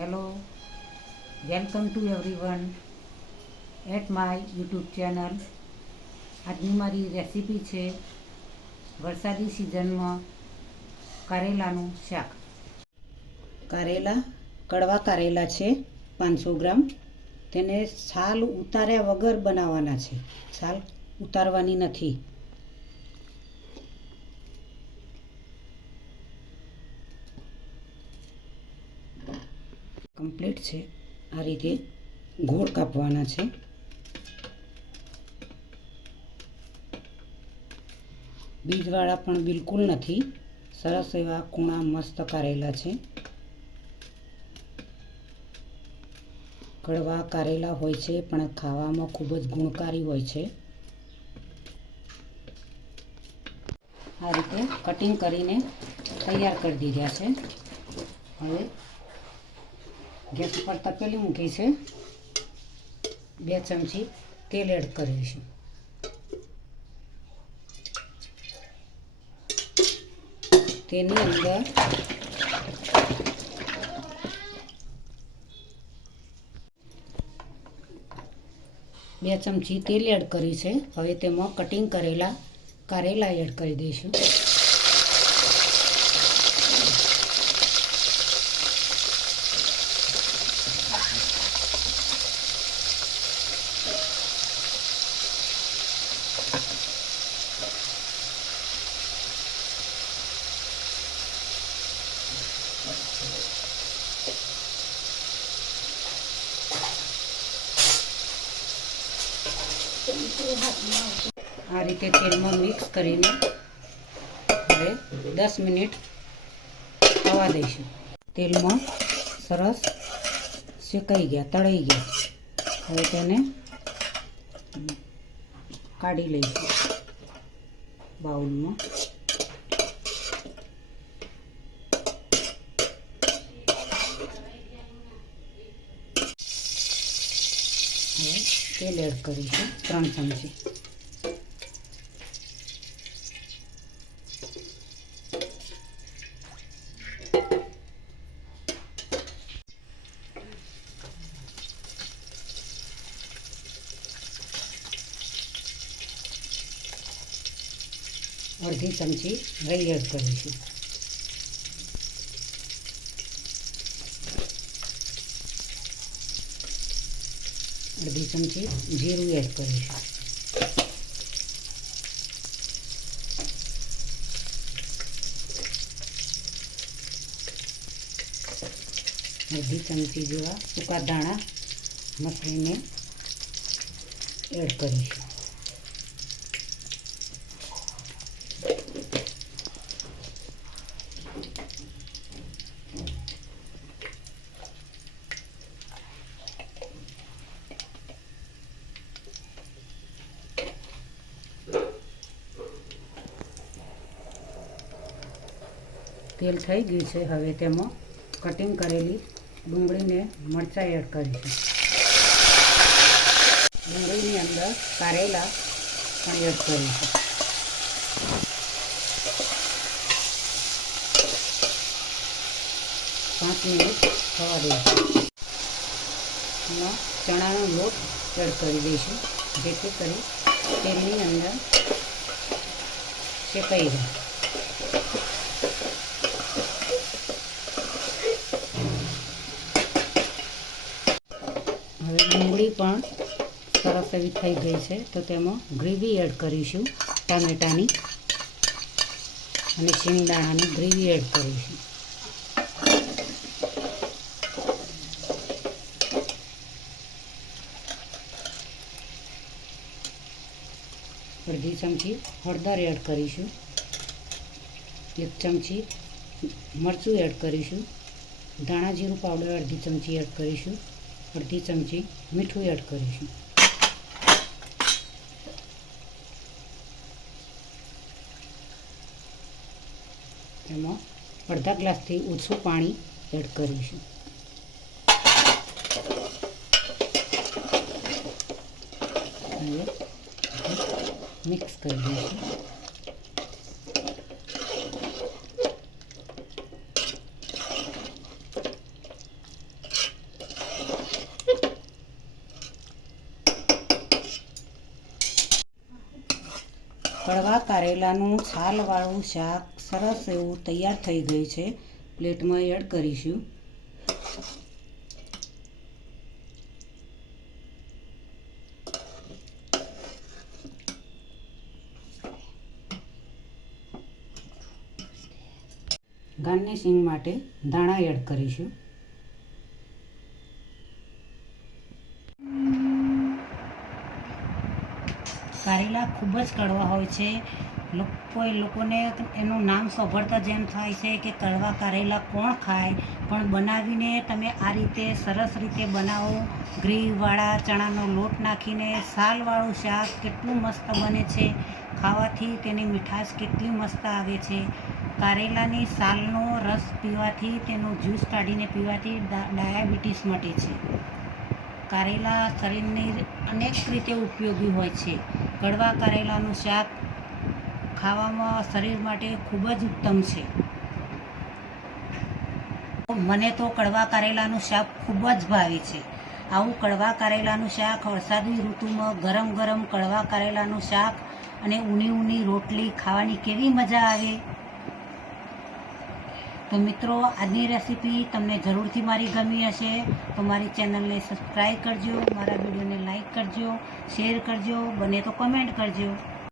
Hello welcome to everyone at my YouTube channel આજની મારી recipe છે વરસાદી સિઝનમાં કારેલાનું શાક. કારેલા, કડવા કારેલા છે, પાંચસો ગ્રામ. તેને છાલ ઉતાર્યા વગર બનાવવાના છે. છાલ ઉતારવાની નથી. કમ્પ્લીટ છે. આ રીતે ગોળ કાપવાના છે. બીજવાળા પણ બિલકુલ નથી. સરસ એવા કૂણા મસ્ત કારેલા છે. કડવા કારેલા હોય છે, પણ ખાવામાં ખૂબ જ ગુણકારી હોય છે. આ રીતે કટિંગ કરીને તૈયાર કરી દીધા છે. હવે ગેસ ઉપર તપેલી મૂકી છે. બે ચમચી તેલ એડ કરીશું. તેની અંદર બે ચમચી તેલ એડ કરી છે. હવે તેમાં કટિંગ કરેલા કારેલા એડ કરી દઈશું. આ રીતે તેલમાં મિક્સ કરીને હવે દસ મિનિટ થવા દઈશું. તેલમાં સરસ શેકાઈ ગયા, તળાઈ ગયા. હવે તેને કાઢી લઈશું બાઉલમાં. હવે તેલ એડ કરીશું ત્રણ ચમચી. અડધી ચમચી રાઈ એડ કરીશું. અડધી ચમચી જીરું એડ કરીશું. અડધી ચમચી જેવા સૂકા દાણા મસળીને એડ કરીશું. તેલ થઈ ગયું છે હવે તેમાં કટિંગ કરેલી ડુંગળીને મરચાં એડ કરીશું. ડુંગળીની અંદર કારેલા પણ એડ કરીશું. પાંચ મિનિટ થવા દઈશું. એમાં ચણાનો લોટ એડ કરી દઈશું, જેથી કરી તેલની અંદર શેકાઈ જાય. પણ સરસ એવી થઈ ગઈ છે. તો તેમાં ગ્રેવી એડ કરીશું, ટામેટાની. અને શિંગદાણાની ગ્રેવી એડ કરીશું. અડધી ચમચી હળદર એડ કરીશું. એક ચમચી મરચું એડ કરીશું. ધાણા જીરું પાવડર અડધી ચમચી એડ કરીશું. અડધી ચમચી મીઠું એડ કરીશું. તેમાં અડધા ગ્લાસથી ઓછું પાણી એડ કરીશું. મિક્સ કરી દઈશું. કડવા કારેલાનું છાલવાળું શાક સરસ એવું તૈયાર થઈ ગયું છે. પ્લેટમાં એડ કરીશું. ગાર્નિશિંગ માટે ધાણા એડ કરીશું. કારેલા ખૂબ જ કડવા હોય છે. કોઈ લોકોને એનું નામ સાંભળતા જ એમ થાય છે કે કડવા કારેલા કોણ ખાય? પણ બનાવીને તમે આ રીતે સરસ રીતે બનાવો. ગ્રેવીવાળા ચણાનો લોટ નાખીને સાલવાળું શાક કેટલું મસ્ત બને છે. ખાવાથી તેની મીઠાશ કેટલી મસ્ત આવે છે. કારેલાની સાલનો રસ પીવાથી તેનો જ્યુસ કાઢીને પીવાથી ડાયાબિટીસ મટે છે. કારેલા શરીરની અનેક રીતે ઉપયોગી હોય છે. કડવા કારેલાનું શાક ખાવામાં શરીર માટે ખૂબ જ ઉત્તમ છે. મને તો કડવા કારેલાનું શાક ખૂબ જ ભાવે છે. આવું કડવા કારેલાનું શાક વરસાદની ઋતુમાં ગરમ ગરમ કડવા કારેલાનું શાક અને ઊની ઊની રોટલી ખાવાની કેવી મજા આવે? તો મિત્રો, આજની રેસીપી તમને જરૂરથી મારી ગમી હશે. તો મારી ચેનલને સબસ્ક્રાઈબ કરજો, મારા વિડીયોને લાઇક કરજો શેર કરજો, બને તો કમેન્ટ કરજો.